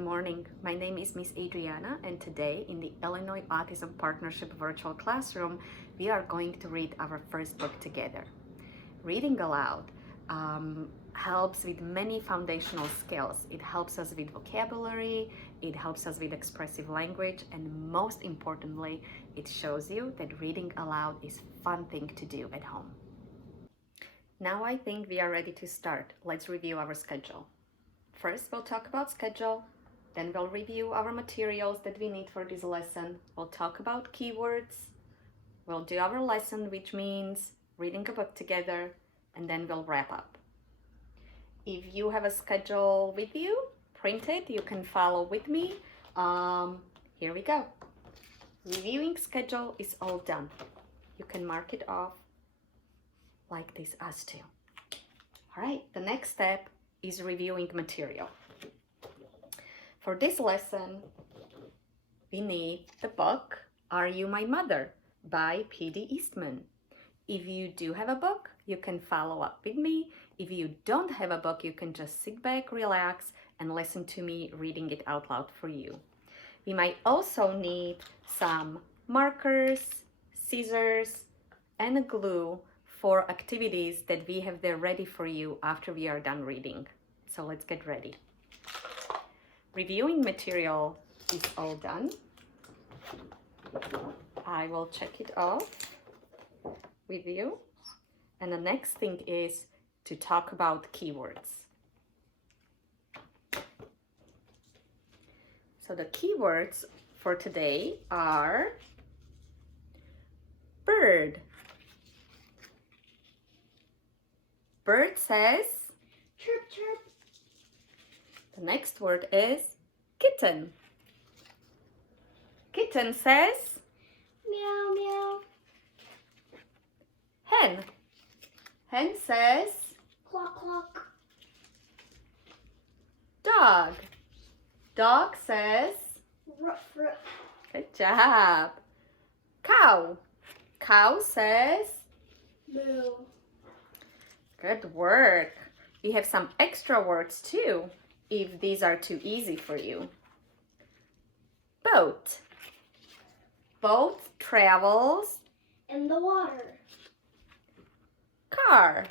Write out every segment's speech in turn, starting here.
Good morning. My name is Miss Adriana, and today in the Illinois Autism Partnership virtual classroom, we are going to read our first book together. Reading aloud helps with many foundational skills. It helps us with vocabulary, it helps us with expressive language, and most importantly, it shows you that reading aloud is a fun thing to do at home. Now I think we are ready to start. Let's review our schedule. First, we'll talk about schedule, then we'll review our materials that we need for this lesson. We'll talk about keywords, we'll do our lesson, which means reading a book together, and then we'll wrap up. If you have a schedule with you, print it, you can follow with me. Here we go. Reviewing schedule is all done. You can mark it off like this as too. All right, the next step is reviewing material. For this lesson, we need the book Are You My Mother by P.D. Eastman. If you do have a book, you can follow up with me. If you don't have a book, you can just sit back, relax, and listen to me reading it out loud for you. We might also need some markers, scissors, and a glue for activities that we have there ready for you after we are done reading. So let's get ready. Reviewing material is all done. I will check it off with you. And the next thing is to talk about keywords. So the keywords for today are bird. Bird says chirp chirp. The next word is kitten. Kitten says meow meow. Hen. Hen says cluck cluck. Dog. Dog says ruff ruff. Good job. Cow. Cow says moo. Good work. We have some extra words too, if these are too easy for you. Boat. Boat travels in the water. Car.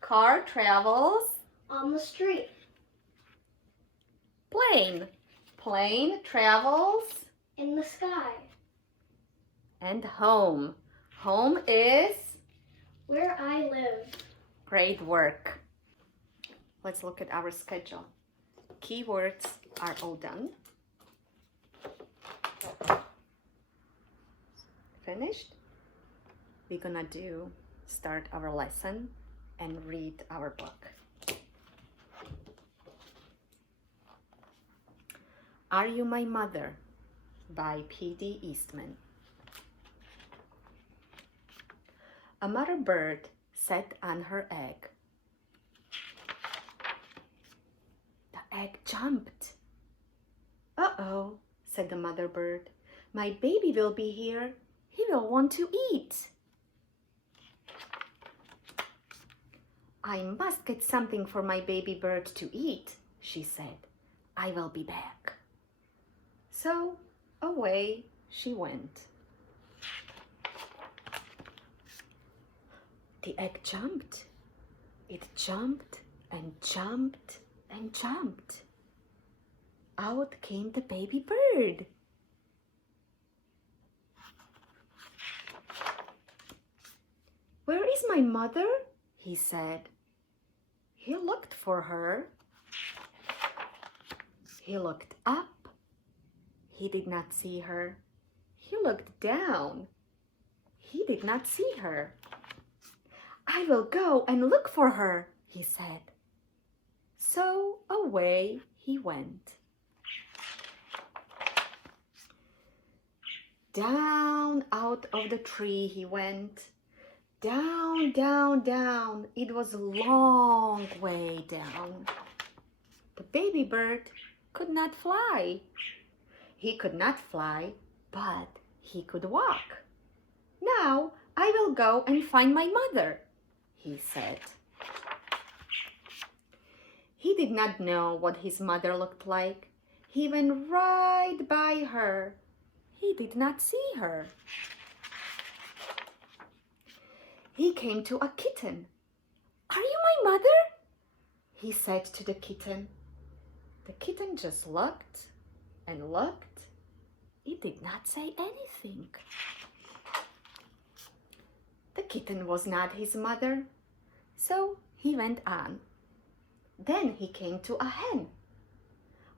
Car travels on the street. Plane. Plane travels in the sky. And home. Home is where I live. Great work. Let's look at our schedule. Keywords are all done. Finished? We're gonna start our lesson and read our book. Are You My Mother by P.D. Eastman. A mother bird sat on her egg. The egg jumped. Uh-oh, said the mother bird. My baby will be here. He will want to eat. I must get something for my baby bird to eat, she said. I will be back. So away she went. The egg jumped. It jumped and jumped and jumped. Out came the baby bird. Where is my mother? He said. He looked for her. He looked up. He did not see her. He looked down. He did not see her. I will go and look for her, he said. So away he went. Down out of the tree he went. Down, down, down. It was a long way down. The baby bird could not fly. He could not fly, but he could walk. Now I will go and find my mother, he said. He did not know what his mother looked like. He went right by her. He did not see her. He came to a kitten. "Are you my mother?" he said to the kitten. The kitten just looked and looked. It did not say anything. The kitten was not his mother, so he went on. Then he came to a hen.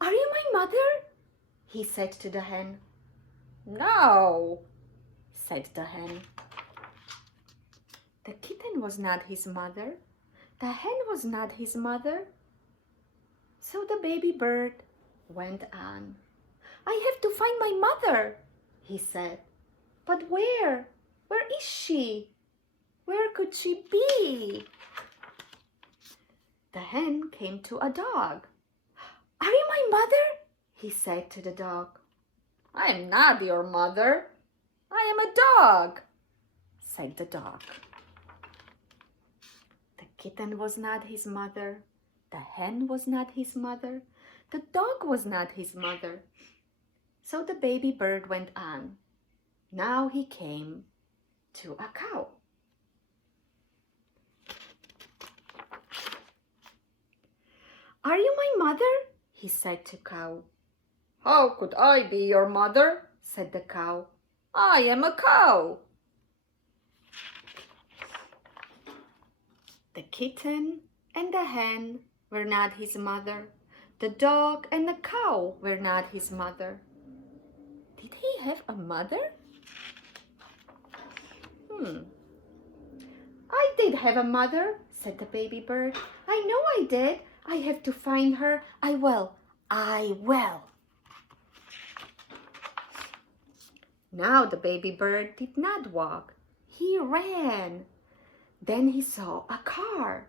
"Are you my mother?" he said to the hen. "No," said the hen. The kitten was not his mother. The hen was not his mother. So the baby bird went on. "I have to find my mother," he said. "But where? Where is she? Where could she be?" The hen came to a dog. "Are you my mother?" he said to the dog. "I am not your mother. I am a dog," said the dog. The kitten was not his mother. The hen was not his mother. The dog was not his mother. So the baby bird went on. Now he came to a cow. "Are you my mother?" he said to cow. "How could I be your mother?" said the cow. "I am a cow." The kitten and the hen were not his mother. The dog and the cow were not his mother. Did he have a mother? "I did have a mother," said the baby bird. "I know I did. I have to find her. I will. I will." Now the baby bird did not walk. He ran. Then he saw a car.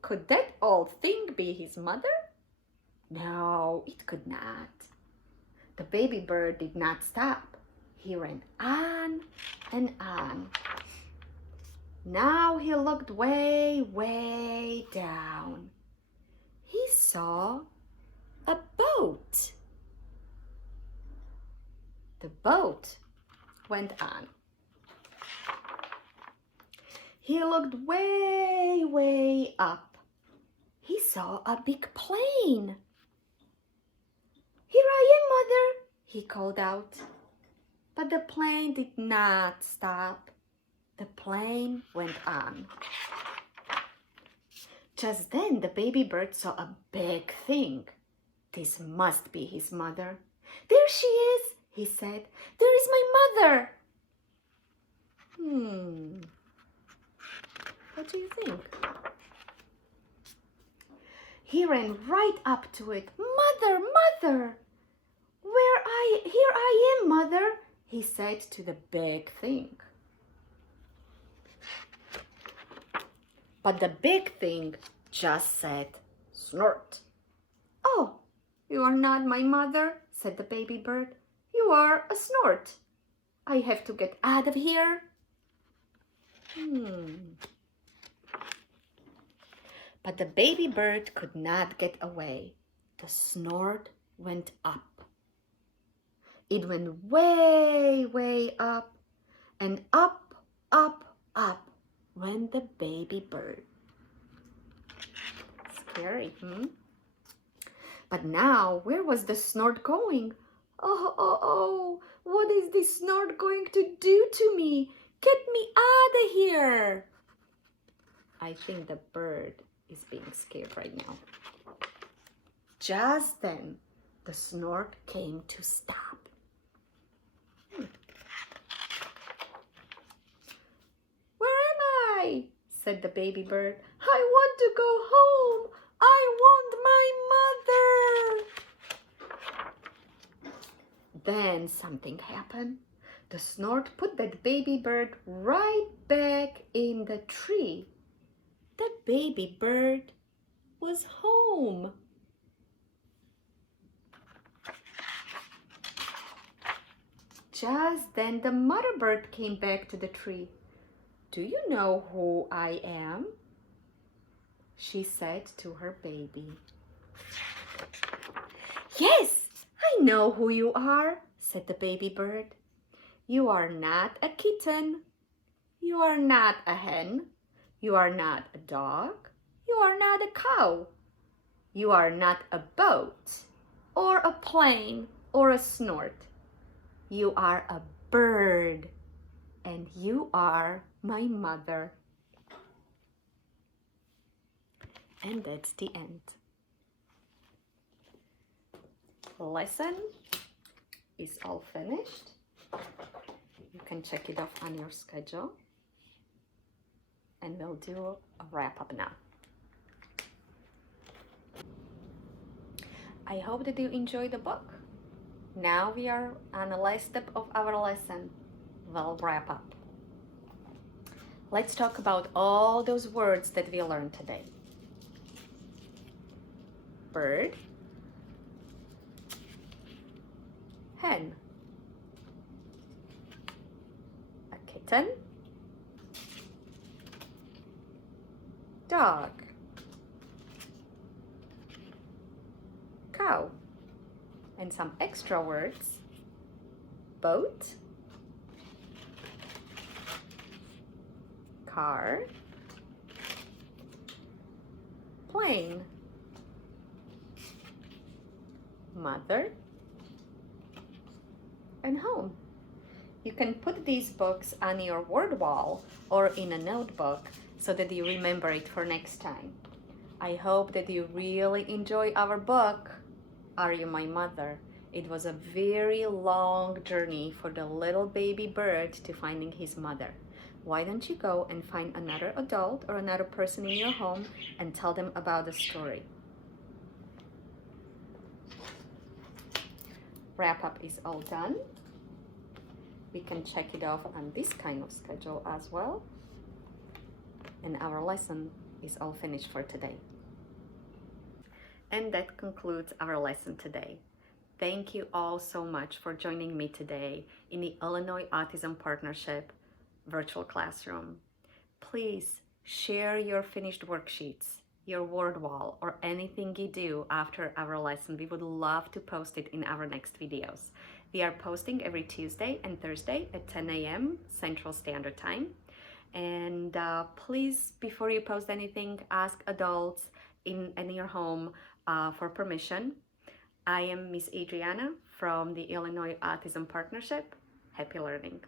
Could that old thing be his mother? No, it could not. The baby bird did not stop. He ran on and on. Now he looked way, way down. He saw a boat. The boat went on. He looked way, way up. He saw a big plane. "Here I am, Mother," he called out. But the plane did not stop. The plane went on. Just then the baby bird saw a big thing. This must be his mother. "There she is," he said. "There is my mother." What do you think? He ran right up to it. "Mother, mother! Here I am, Mother," he said to the big thing. But the big thing just said, "Snort." "Oh, you are not my mother," said the baby bird. "You are a snort. I have to get out of here." But the baby bird could not get away. The snort went up. It went way, way up, and up, up, up went the baby bird. Scary, But now, where was the snort going? Oh, what is this snort going to do to me? Get me out of here. I think the bird is being scared right now. Just then, the snort came to stop. "Where am I?" said the baby bird. "I want to go home. I want my mother." Then something happened. The snort put that baby bird right back in the tree. The baby bird was home. Just then the mother bird came back to the tree. "Do you know who I am?" she said to her baby. "Yes, I know who you are, said the baby bird. You are not a kitten. You are not a hen. You are not a dog. You are not a cow. You are not a boat or a plane or a snort. You are a bird, and you are my mother. And that's the end. Lesson is all finished. You can check it off on your schedule. And we'll do a wrap up now. I hope that you enjoyed the book. Now we are on the last step of our lesson. We'll wrap up. Let's talk about all those words that we learned today. Bird, hen, a kitten, dog, cow, and some extra words: boat, car, plane, mother, and home. You can put these books on your word wall or in a notebook so that you remember it for next time. I hope that you really enjoy our book, Are You My Mother? It was a very long journey for the little baby bird to finding his mother. Why don't you go and find another adult or another person in your home and tell them about the story? Wrap up is all done. We can check it off on this kind of schedule as well. And our lesson is all finished for today. And that concludes our lesson today. Thank you all so much for joining me today in the Illinois Autism Partnership virtual classroom. Please share your finished worksheets, your word wall, or anything you do after our lesson. We would love to post it in our next videos. We are posting every Tuesday and Thursday at 10 a.m. Central Standard Time. And please, before you post anything, ask adults in your home for permission. I am Miss Adriana from the Illinois Autism Partnership. Happy learning.